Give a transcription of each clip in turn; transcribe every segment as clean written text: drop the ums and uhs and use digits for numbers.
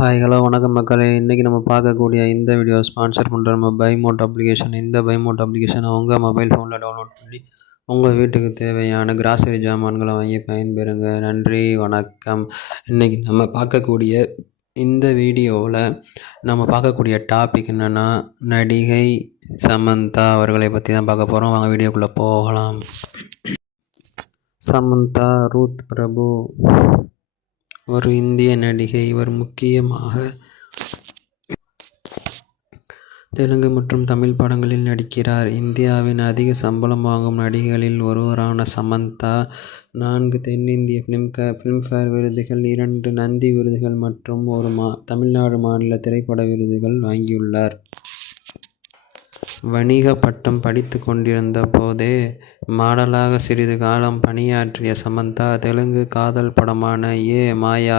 Hi hello வணக்கம் மக்களே. இன்றைக்கி நம்ம பார்க்கக்கூடிய இந்த வீடியோ ஸ்பான்சர் பண்ணுற நம்ம பைமோட் அப்ளிகேஷன். இந்த பைமோட் அப்ளிகேஷனை உங்கள் மொபைல் ஃபோனில் டவுன்லோட் பண்ணி உங்கள் வீட்டுக்கு தேவையான கிராசரி ஜாமான்களை வாங்கி பயன்பெறுங்க. நன்றி, வணக்கம். இன்றைக்கி நம்ம பார்க்கக்கூடிய இந்த வீடியோவில் நம்ம பார்க்கக்கூடிய டாபிக் என்னென்னா, நடிகை சமந்தா அவர்களை பற்றி தான் பார்க்க போகிறோம். வாங்க வீடியோக்குள்ளே போகலாம். சமந்தா ரூத் பிரபு ஒரு இந்திய நடிகை. இவர் முக்கியமாக தெலுங்கு மற்றும் தமிழ் படங்களில் நடிக்கிறார். இந்தியாவின் அதிக சம்பளம் வாங்கும் நடிகைகளில் ஒருவரான சமந்தா 4 தென்னிந்திய ஃபிலிம்ஃபேர் விருதுகள், 2 நந்தி விருதுகள் மற்றும் ஒரு தமிழ்நாடு மாநில திரைப்பட விருதுகள் வாங்கியுள்ளார். வணிக பட்டம் படித்து கொண்டிருந்த போதே மாடலாக சிறிது காலம் பணியாற்றிய சமந்தா தெலுங்கு காதல் படமான ஏ மாயா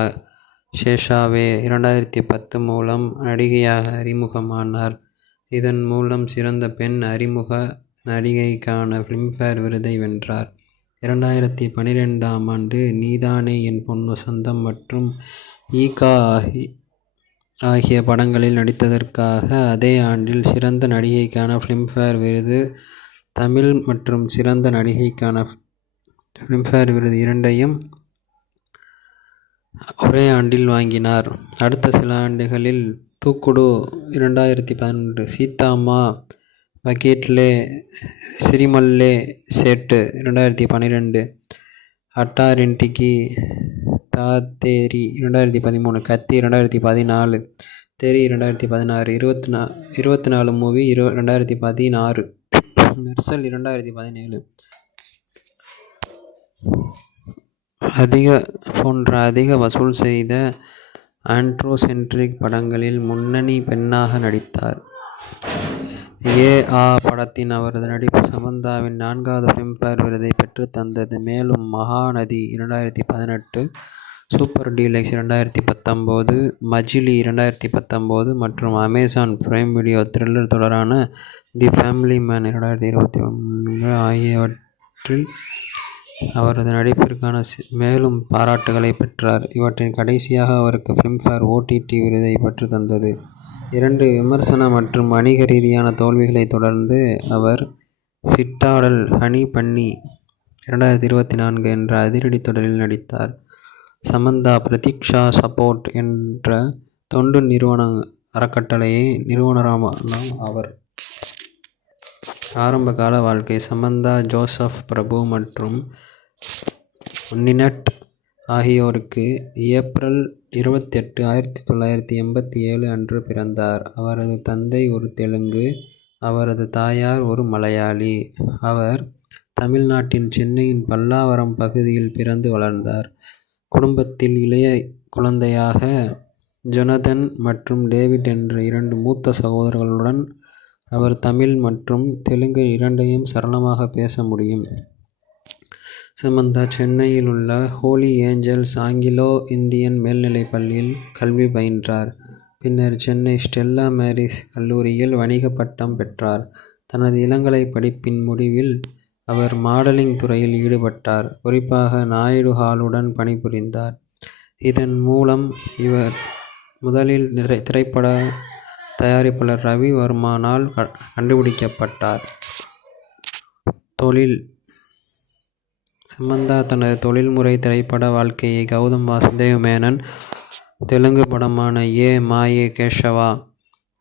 ஷேஷாவே 2010 மூலம் நடிகையாக அறிமுகமானார். இதன் மூலம் சிறந்த பெண் அறிமுக நடிகைக்கான ஃபிலிம்ஃபேர் விருதை வென்றார். 2012ஆம் ஆண்டு நீதானே என் பொன் வசந்தம் மற்றும் ஈகா ஆகிய படங்களில் நடித்ததற்காக அதே ஆண்டில் சிறந்த நடிகைக்கான ஃபிலிம்ஃபேர் விருது, தமிழ் மற்றும் சிறந்த நடிகைக்கான ஃபிலிம்ஃபேர் விருது இரண்டையும் ஒரே ஆண்டில் வாங்கினார். அடுத்த சில ஆண்டுகளில் தூக்குடு 2011, சீதாம்மா, வகீட்லே, சிரிமல்லே சேட்டு 2012, அட்டாரின்டிகி தாத்தேரி 2013, கத்தி 2014, தெரி 2016, 24 மூவி 2016, மெர்சல் 2017 போன்ற அதிக வசூல் செய்த ஆண்ட்ரோசென்ட்ரிக் படங்களில் முன்னணி பெண்ணாக நடித்தார். ஏ ஆ படத்தின் அவரது நடிப்பு சமந்தாவின் 4வது ஃபிலிம்ஃபேர் விருதை பெற்றுத்தந்தது. மேலும் மகாநதி 2018, சூப்பர் டீலக்ஸ் 2019, மஜிலி 2019 மற்றும் அமேசான் பிரைம் வீடியோ த்ரில்லர் தொடரான தி ஃபேமிலி மேன் 2021 ஆகியவற்றில் அவரது நடிப்பிற்கான மேலும் பாராட்டுகளை பெற்றார். இவற்றின் கடைசியாக அவருக்கு ஃபிலிம்ஃபேர் OTT விருதை பெற்றுத்தந்தது. 2 விமர்சன மற்றும் வணிக ரீதியான தோல்விகளை தொடர்ந்து அவர் சிட்டாடல் ஹனி பன்னி 2024 என்ற அதிரடி தொடரில் நடித்தார். சமந்தா பிரதீக்ஷா சப்போர்ட் என்ற தொண்டு நிறுவன அறக்கட்டளையை நிறுவனரான அவர். ஆரம்பகால வாழ்க்கை சமந்தா ஜோசப் பிரபு மற்றும் நினட் ஆகியோருக்கு ஏப்ரல் 28, 1987 அன்று பிறந்தார். அவரது தந்தை ஒரு தெலுங்கு, அவரது தாயார் ஒரு மலையாளி. அவர் தமிழ்நாட்டின் சென்னையின் பல்லாவரம் பகுதியில் பிறந்து வளர்ந்தார். குடும்பத்தில் இளைய குழந்தையாக ஜொனதன் மற்றும் டேவிட் என்ற 2 மூத்த சகோதரர்களுடன் அவர் தமிழ் மற்றும் தெலுங்கு இரண்டையும் சரளமாக பேச முடியும். சமந்தா சென்னையில் உள்ள ஹோலி ஏஞ்சல்ஸ் ஆங்கிலோ இந்தியன் மேல்நிலைப் பள்ளியில் கல்வி பயின்றார். பின்னர் சென்னை ஸ்டெல்லா மேரிஸ் கல்லூரியில் வணிக பட்டம் பெற்றார். தனது இளங்கலை படிப்பின் முடிவில் அவர் மாடலிங் துறையில் ஈடுபட்டார். குறிப்பாக நாயுடு ஹாலுடன் பணிபுரிந்தார். இதன் மூலம் இவர் முதலில் திரைப்பட தயாரிப்பாளர் ரவி வர்மானால் கண்டுபிடிக்கப்பட்டார். தொழில் சமந்தா தனது தொழில்முறை திரைப்பட வாழ்க்கையை கௌதம் வாசுதேவ் மேனன் தெலுங்கு படமான ஏ மாயே கேஷவா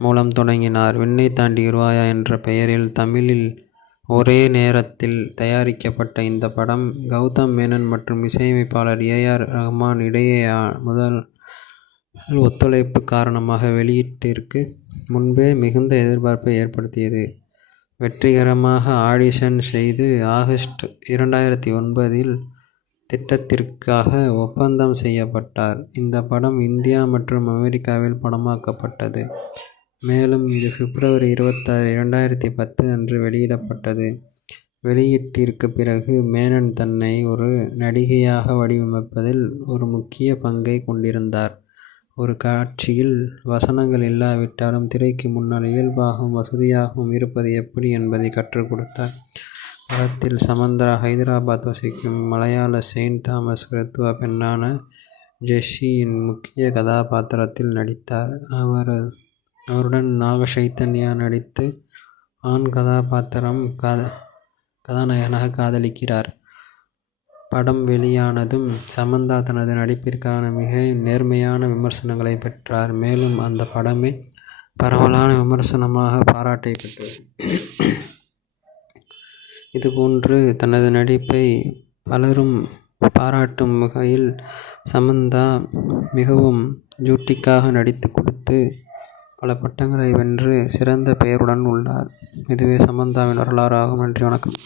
மூலம் தொடங்கினார். விண்ணை தாண்டி வருவாயா என்ற பெயரில் தமிழில் ஒரே நேரத்தில் தயாரிக்கப்பட்ட இந்த படம் கௌதம் மேனன் மற்றும் இசையமைப்பாளர் AR ரஹ்மான் இடையே முதல் ஒத்துழைப்பு காரணமாக வெளியீட்டிற்கு முன்பே மிகுந்த எதிர்பார்ப்பை ஏற்படுத்தியது. வெற்றிகரமாக ஆடிஷன் செய்து ஆகஸ்ட் 2009 திட்டத்திற்காக ஒப்பந்தம் செய்யப்பட்டார். இந்த படம் இந்தியா மற்றும் அமெரிக்காவில் படமாக்கப்பட்டது. மேலும் இது பிப்ரவரி 26, 2010 அன்று வெளியிடப்பட்டது. வெளியீட்டிற்கு பிறகு மேனன் தன்னை ஒரு நடிகையாக வடிவமைப்பதில் ஒரு முக்கிய பங்கை கொண்டிருந்தார். ஒரு காட்சியில் வசனங்கள் இல்லாவிட்டாலும் திரைக்கு முன்னால் இயல்பாகவும் வசதியாகவும் இருப்பது எப்படி என்பதை கற்றுக் கொடுத்தார். படத்தில் சமந்தா ஹைதராபாத் வசிக்கும் மலையாள செயின்ட் தாமஸ் கிறிஸ்துவ பெண்ணான ஜெஸ்ஸியின் முக்கிய கதாபாத்திரத்தில் நடித்தார். அவருடன் நாக சைத்தன்யா நடித்து ஆண் கதாநாயகனாக காதலிக்கிறார். படம் வெளியானதும் சமந்தா தனது நடிப்பிற்கான மிக நேர்மையான விமர்சனங்களை பெற்றார். மேலும் அந்த படமே பரவலான விமர்சனமாக பாராட்டை பெற்றது. இதுபோன்று தனது நடிப்பை பலரும் பாராட்டும் வகையில் சமந்தா மிகவும் ஜூட்டிக்காக நடித்து கொடுத்து பல பட்டங்களை வென்று சிறந்த பெயருடன் உள்ளார். இதுவே சமந்தாவின் வரலாறு ஆகும். நன்றி, வணக்கம்.